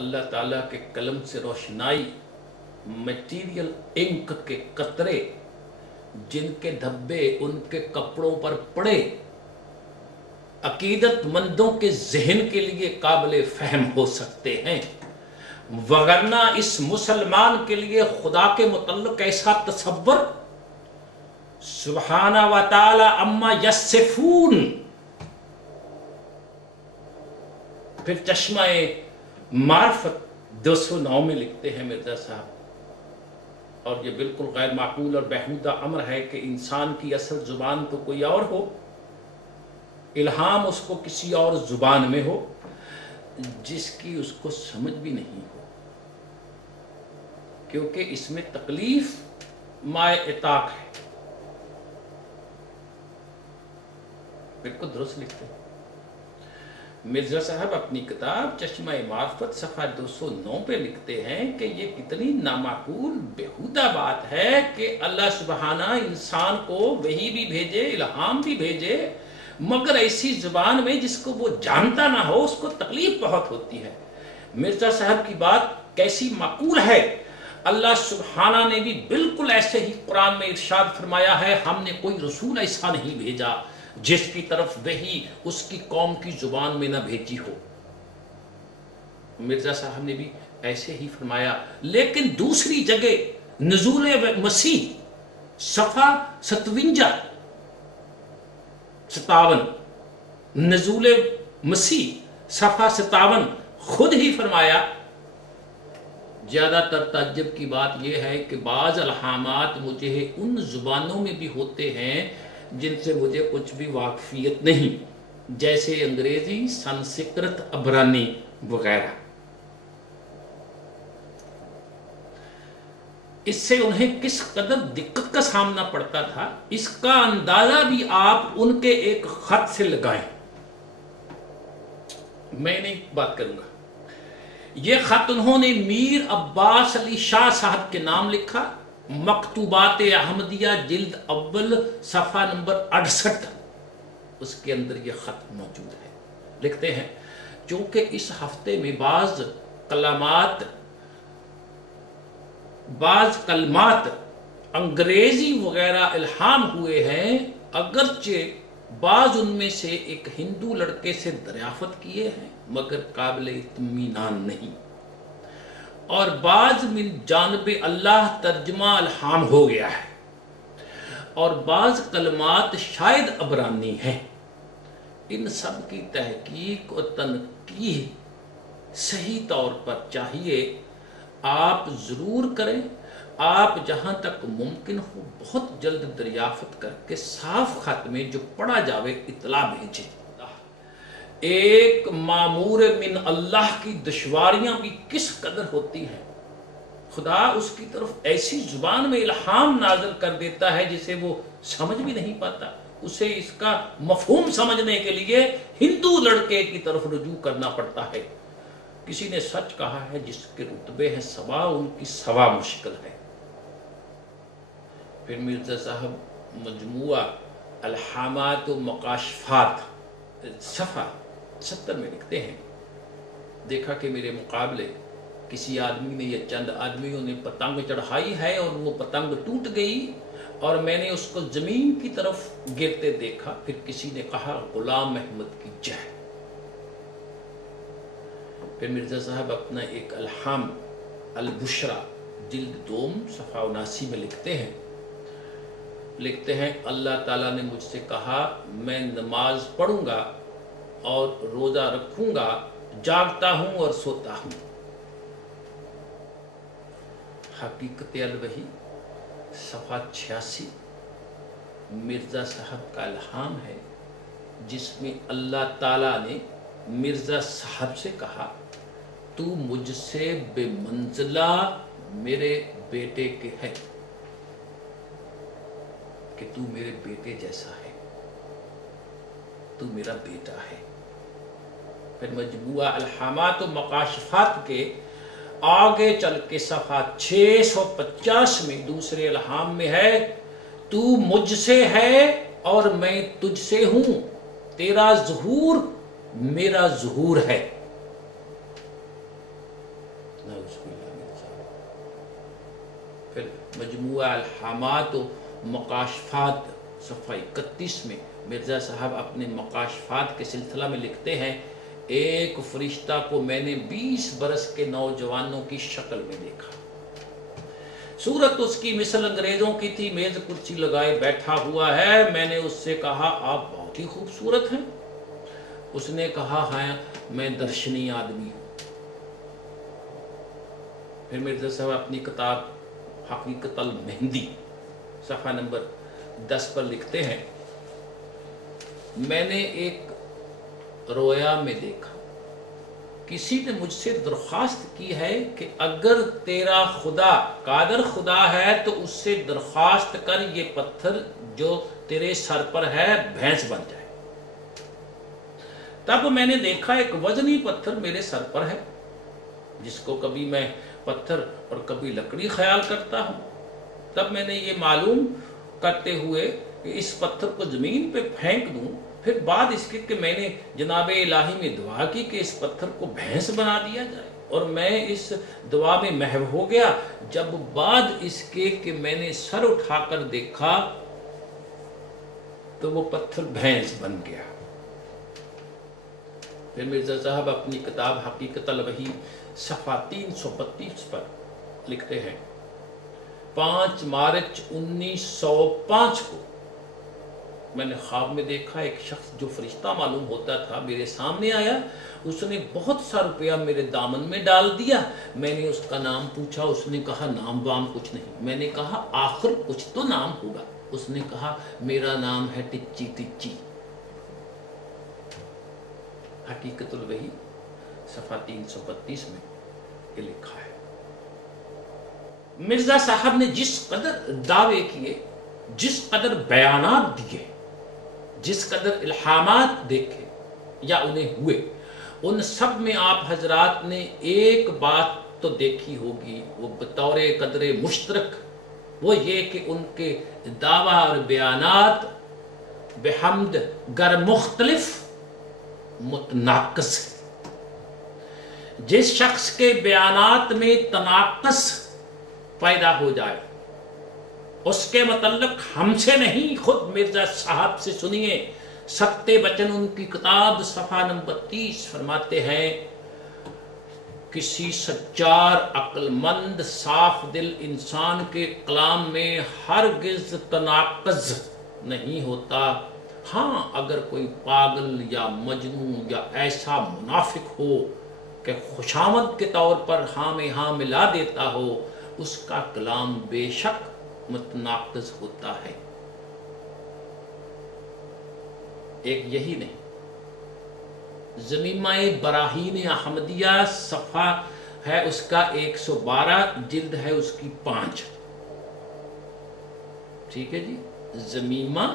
अल्लाह ताला के कलम से रोशनाई, मटीरियल इंक के कतरे जिनके धब्बे उनके कपड़ों पर पड़े, अकीदतमंदों के जहन के लिए काबिल फहम हो सकते हैं, वगरना इस मुसलमान के लिए खुदा के मुतल्लिक ऐसा तसव्वुर सुब्हाना व तआला अम्मा यसिफून। फिर चश्मा-ए मार्फत 209 में लिखते हैं मिर्जा साहब, और ये बिल्कुल गैर माकूल और बेहुदा अमर है कि इंसान की असल जुबान तो कोई और हो, इल्हाम उसको किसी और जुबान में हो जिसकी उसको समझ भी नहीं हो, क्योंकि इसमें तकलीफ माए इताक है। बिल्कुल दुरुस्त लिखते हैं मिर्जा साहब अपनी किताब चश्मा-ए मार्फत सफ़ा 209 पे लिखते हैं कि ये कितनी नामाकूल बेहुदा बात है कि अल्लाह सुबहाना इंसान को वही भी भेजे, इल्हाम भी भेजे, मगर ऐसी जुबान में जिसको वो जानता ना हो, उसको तकलीफ बहुत होती है। मिर्जा साहब की बात कैसी माकूल है। अल्लाह सुबहाना ने भी बिल्कुल ऐसे ही कुरान में इरशाद फरमाया है, हमने कोई रसूल ऐसा नहीं भेजा जिसकी तरफ वही उसकी कौम की जुबान में ना भेजी हो। मिर्जा साहब ने भी ऐसे ही फरमाया। लेकिन दूसरी जगह नुज़ूल मसीह सफ़ा 57 नुज़ूल मसीह सफ़ा 57 खुद ही फरमाया। ज्यादातर ताज्जुब की बात यह है कि बाज़ अलहामात मुझे उन जुबानों में भी होते हैं जिनसे मुझे कुछ भी वाकफियत नहीं, जैसे अंग्रेजी, संस्कृत, अबरानी वगैरह। इससे उन्हें किस कदर दिक्कत का सामना पड़ता था, इसका अंदाजा भी आप उनके एक खत से लगाएं। मैं नहीं बात करूंगा। यह खत उन्होंने मीर अब्बास अली शाह साहब के नाम लिखा। मकतूबात अहमदिया जिल्द अव्वल सफ़ा नंबर 68, उसके अंदर यह खत मौजूद है। लिखते हैं, चूंकि इस हफ्ते में बाज कलमात अंग्रेजी वगैरह इल्हाम हुए हैं, अगरचे बाज उनमें से एक हिंदू लड़के से दरियाफत किए हैं, मगर काबिल इत्मीनान नहीं, और बाज मिन जानबे अल्लाह तर्जमा इल्हाम हो गया है, और बाज कलमात शायद अबरानी हैं। इन सब की तहकीक और तनकीह सही तौर पर चाहिए, आप जरूर करें। आप जहां तक मुमकिन हो बहुत जल्द दरियाफत करके साफ खत में जो पढ़ा जावे इतला भेजें। एक मामूर मिन अल्लाह की दुश्वारियां भी किस कदर होती हैं। खुदा उसकी तरफ ऐसी जुबान में इल्हाम नाज़िल कर देता है जिसे वो समझ भी नहीं पाता। उसे इसका मफहूम समझने के लिए हिंदू लड़के की तरफ रुजू करना पड़ता है। किसी ने सच कहा है, जिसके रुतबे हैं सवा, उनकी सवा मुश्किल है। फिर मिर्जा साहब मजमुआ अलहामात व मकाशफात सफ़ा 70 में लिखते हैं, देखा कि मेरे मुकाबले किसी आदमी ने या चंद आदमियों ने पतंग चढ़ाई है और वो पतंग टूट गई और मैंने उसको जमीन की तरफ गिरते देखा। फिर किसी ने कहा, गुलाम अहमद की जय। फिर मिर्जा साहब अपना एक अलहाम अल-बुशरा जिल्द 2 सफ़ा 79 में लिखते हैं, अल्लाह ताला ने मुझसे कहा, मैं नमाज पढ़ूंगा और रोजा रखूंगा, जागता हूं और सोता हूं। हकीकत अलवही सफ़ा 86 मिर्जा साहब का इल्हाम है, जिसमें अल्लाह ताला ने मिर्जा साहब से कहा, तू मुझसे बेमंजिला मेरे बेटे के है, कि तू मेरे बेटे जैसा है, तू मेरा बेटा है। फिर मजबूआ अलहामात व मकाशफात के आगे चल के सफ़ा 650 में दूसरे इल्हाम में है, तू मुझसे है और मैं तुझसे हूं, तेरा ज़ुहूर मेरा ज़ुहूर है। मजमुआ अलहामात व मकाशफात सफ़ा 31 में मिर्ज़ा साहब अपने मकाशफात के सिलसिला में लिखते हैं, एक फरिश्ता को मैंने 20 बरस के नौजवानों की शक्ल में देखा। सूरत उसकी मिसल अंग्रेजों की थी, मेज कुर्सी लगाए बैठा हुआ है। मैंने उससे कहा, आप बहुत ही खूबसूरत हैं। उसने कहा, हाँ मैं दर्शनीय आदमी हूं। फिर मिर्ज़ा साहब अपनी किताब हकीकत अल मेहंदी सफ़ा नंबर 10 पर लिखते हैं, मैंने एक रोया में देखा, किसी ने मुझसे दरख्वास्त की है कि अगर तेरा खुदा कादर खुदा है तो उससे दरख्वास्त कर ये पत्थर जो तेरे सर पर है भैंस बन जाए। तब मैंने देखा एक वजनी पत्थर मेरे सर पर है, जिसको कभी मैं पत्थर और कभी लकड़ी ख्याल करता हूं। तब मैंने ये मालूम करते हुए कि इस पत्थर को जमीन पे फेंक दूं, फिर बाद इसके कि मैंने जनाब इलाही में दुआ की कि इस पत्थर को भैंस बना दिया जाए, और मैं इस दुआ में महव हो गया। जब बाद इसके कि मैंने सर उठाकर देखा तो वो पत्थर भैंस बन गया। फिर मिर्ज़ा साहब अपनी किताब हकीकत अल वही सफ़ा 332 पर लिखते हैं, 5 मार्च 1905 को मैंने ख्वाब में देखा एक शख्स जो फरिश्ता मालूम होता था मेरे सामने आया। उसने बहुत सा रुपया मेरे दामन में डाल दिया। मैंने उसका नाम पूछा, उसने कहा नाम वाम कुछ नहीं। मैंने कहा आखिर कुछ तो नाम होगा। उसने कहा मेरा नाम है टिच्ची टिच्ची। हकीकतुल वही सफ़ा 332 में ये लिखा है। मिर्ज़ा साहब ने जिस कदर दावे किए, जिस कदर बयानात दिए, जिस कदर इल्हामात देखे या उन्हें हुए, उन सब में आप हजरात ने एक बात तो देखी होगी, वो बतौर कदर मुश्तरक, वो ये कि उनके दावा और बयानात बेहम्द गर मुख्तलिफ मुतनाक़िस है। जिस शख्स के बयानात में तनाक़ुस पैदा हो जाए उसके मतलब हमसे नहीं, खुद मिर्जा साहब से सुनिए। सत्ते बचन उनकी किताब सफ़ा नंबर 30 फरमाते हैं, किसी सच्चार अक्लमंद साफ दिल इंसान के कलाम में हरगिज़ तनाक़ुज़ नहीं होता। हाँ, अगर कोई पागल या मजनू या ऐसा मुनाफिक हो कि खुशामद के तौर पर हाँ में हाँ मिला देता हो, उसका कलाम बेशक मुतनाक़िज़ होता है। एक यही नहीं, ज़मीमाए बराहीन अहमदिया सफ़ा है उसका 112, जिल्द है उसकी 5। ठीक है जी, ज़मीमा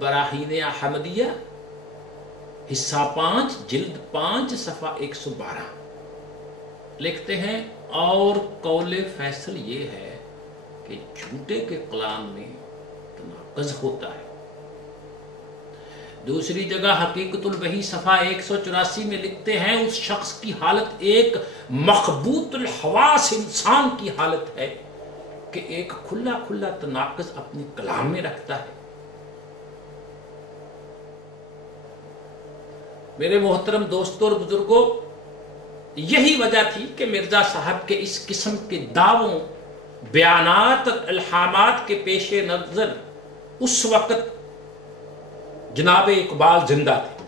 बराहीन अहमदिया हिस्सा 5 जिल्द 5 सफ़ा 112 लिखते हैं, और कौले फैसल ये है कि झूठे के कलाम में तनाक़ुज़ होता है। दूसरी जगह हकीकतुल वही सफ़ा 184 में लिखते हैं, उस शख्स की हालत एक मखबूतुल हवास इंसान की हालत है कि एक खुला खुला तनाक़ुज़ अपने कलाम में रखता है। मेरे मोहतरम दोस्तों और बुजुर्गों, यही वजह थी कि मिर्ज़ा साहब के इस किस्म के दावों, बयानात और इल्हामात के पेश नज़र उस वक़्त जनाब इकबाल जिंदा थे।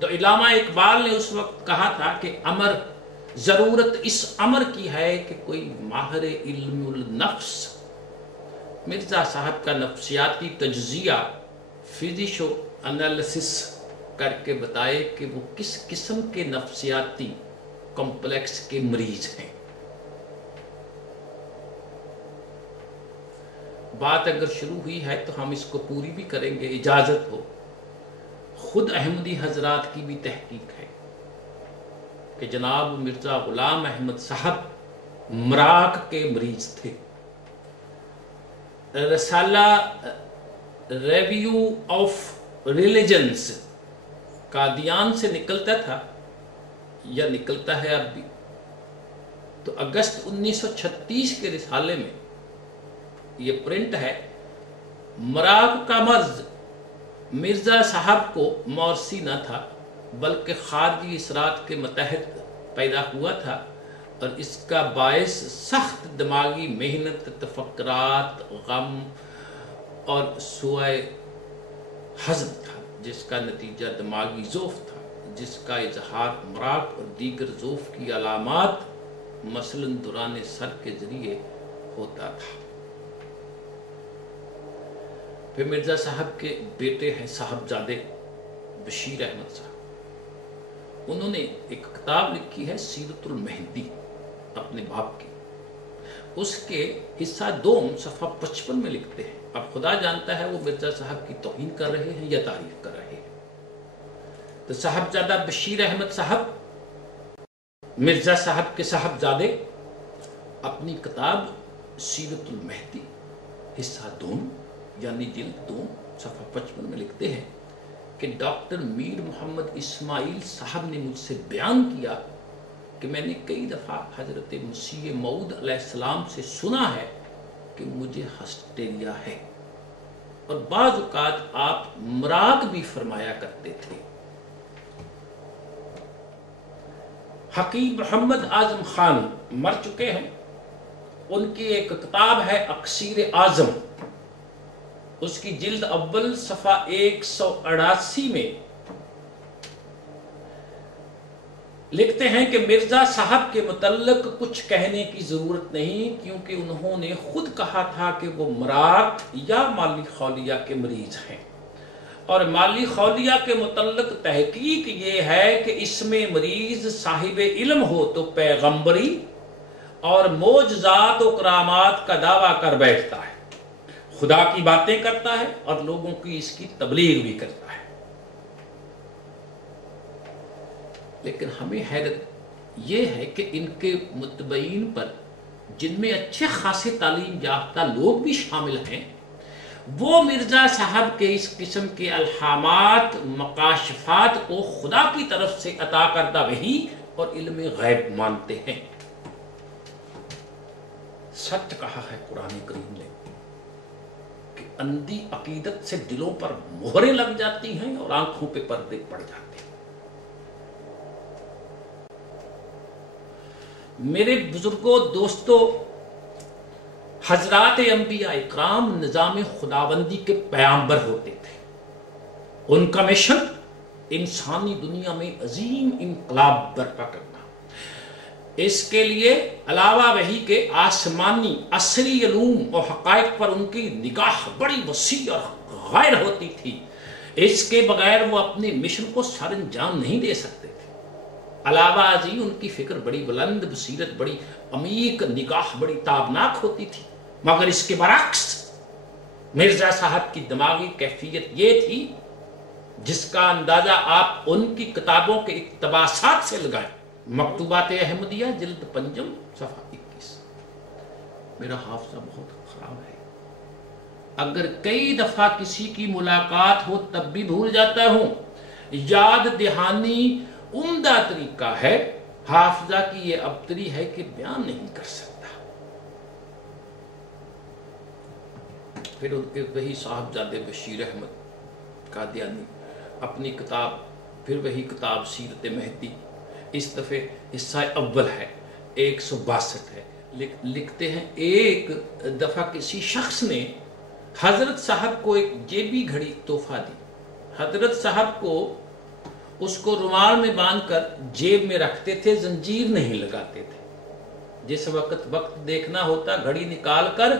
तो इल्लामा इकबाल ने उस वक्त कहा था कि अमर ज़रूरत इस अमर की है कि कोई माहिर इल्मुल नफ्स मिर्ज़ा साहब का नफ्सियाती तज्ज़िया, फिजिशो एनालिसिस करके बताए कि वो किस किस्म के नफ्सियाती कॉम्प्लेक्स के मरीज हैं। बात अगर शुरू हुई है तो हम इसको पूरी भी करेंगे, इजाजत हो। खुद अहमदी हजरात की भी तहकीक है कि जनाब मिर्जा गुलाम अहमद साहब मराक के मरीज थे। रसाला रिव्यू ऑफ रिलीजन्स कादियान से निकलता था या निकलता है अब भी। तो अगस्त 1936 के रिसाले में ये प्रिंट है। मराक का मर्ज मिर्जा साहब को मौरसी न था बल्कि खारजी इसरात के मतहत पैदा हुआ था और इसका बायस सख्त दिमागी मेहनत, तफक्कुरात, गम और सुए हज़म था, जिसका नतीजा दिमागी ज़ोफ़ था, जिसका इजहार मराक और दीगर ज़ोफ़ की अलामात मसलन दुरान सर के ज़रिए होता था। फिर मिर्ज़ा साहब के बेटे हैं साहबजादे बशीर अहमद साहब। उन्होंने एक किताब लिखी है सीरतुल मेहदी अपने बाप की। उसके हिस्सा 2 सफ़ा 55 में लिखते हैं, अब खुदा जानता है वो मिर्ज़ा साहब की तौहीन कर रहे हैं या तारीफ कर रहे हैं। तो साहबजादा बशीर अहमद साहब, मिर्ज़ा साहब के साहबजादे, अपनी किताब सीरतुल मेहदी हिस्सा 2 यानी जिल्द 2 सफ़ा 55 में लिखते हैं कि डॉक्टर मीर मोहम्मद इस्माइल साहब ने मुझसे बयान किया कि मैंने कई दफ़ा हज़रत मसीह मऊद अलैहिस्सलाम से सुना है कि मुझे हस्टेरिया है, और बाज़ औक़ात आप मराक भी फरमाया करते थे। हकीम मोहम्मद आज़म खान मर चुके हैं, उनकी एक किताब है अक्सीर आज़म, उसकी जिल्द अव्वल सफ़ा 188 में लिखते हैं कि मिर्ज़ा साहब के मुतल्लिक़ कुछ कहने की ज़रूरत नहीं, क्योंकि उन्होंने खुद कहा था कि वो मराक या माली खौलिया के मरीज हैं, और माली खौलिया के मुतल्लिक़ तहकीक ये है कि इसमें मरीज साहिब इल्म हो तो पैगंबरी और मोजज़ात और करामात का दावा कर बैठता है, खुदा की बातें करता है और लोगों की इसकी तबलीग भी करता है। लेकिन हमें हैरत यह है कि इनके मुतबईन पर, जिनमें अच्छे खासे तालीम याफ्ता लोग भी शामिल हैं, वो मिर्ज़ा साहब के इस किस्म के अल्हामात, मकाशफात को खुदा की तरफ से अता करदा वही और इल्म गैब मानते हैं। सच कहा है कुरान करीम ने कि अंधी अकीदत से दिलों पर मोहरें लग जाती हैं और आंखों पे पर्दे पड़ जाते हैं। मेरे बुजुर्गों, दोस्तों, हजरात अंबिया इकराम निजाम खुदाबंदी के पैगंबर होते थे। उनका मिशन इंसानी दुनिया में अजीम इनकलाब बर्पा करना। इसके लिए अलावा वही के आसमानी असरी अलूम और हकायक पर उनकी निगाह बड़ी वसी और गैर होती थी। इसके बगैर वो अपने मिशन को सर अंजाम नहीं दे सकते थे। अलावा जी उनकी फिक्र बड़ी बुलंद, बसीरत बड़ी अमीक, निगाह बड़ी ताबनाक होती थी। मगर इसके बरक्स मिर्जा साहब की दिमागी कैफियत ये थी जिसका अंदाजा आप उनकी किताबों के इक्तबासात से लगाएं। मकतूबात अहमदिया जिल्द 5 सफ़ा 21। मेरा हाफजा बहुत खराब है, अगर कई दफा किसी की मुलाकात हो तब भी भूल जाता हूं। याद दहानी उम्दा तरीका है, हाफजा की ये अबतरी है कि बयान नहीं कर सकता। फिर उनके वही साहबजादे बशीर अहमद कादियानी अपनी किताब, फिर वही किताब सीरत मेहदी, इस दफ़े हिस्सा अव्वल है 162 है। लिखते हैं एक दफ़ा किसी शख्स ने हजरत साहब को एक जेबी घड़ी तोहफा दी। हजरत साहब को उसको रुमाल में बांधकर जेब में रखते थे, जंजीर नहीं लगाते थे। जिस वक्त देखना होता घड़ी निकाल कर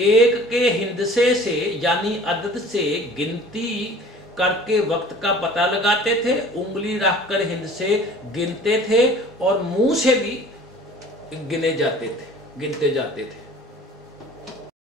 एक के हिंदसे से यानी अदद से गिनती करके वक्त का पता लगाते थे, उंगली रखकर हिंदसे गिनते थे और मुंह से भी गिनते जाते थे।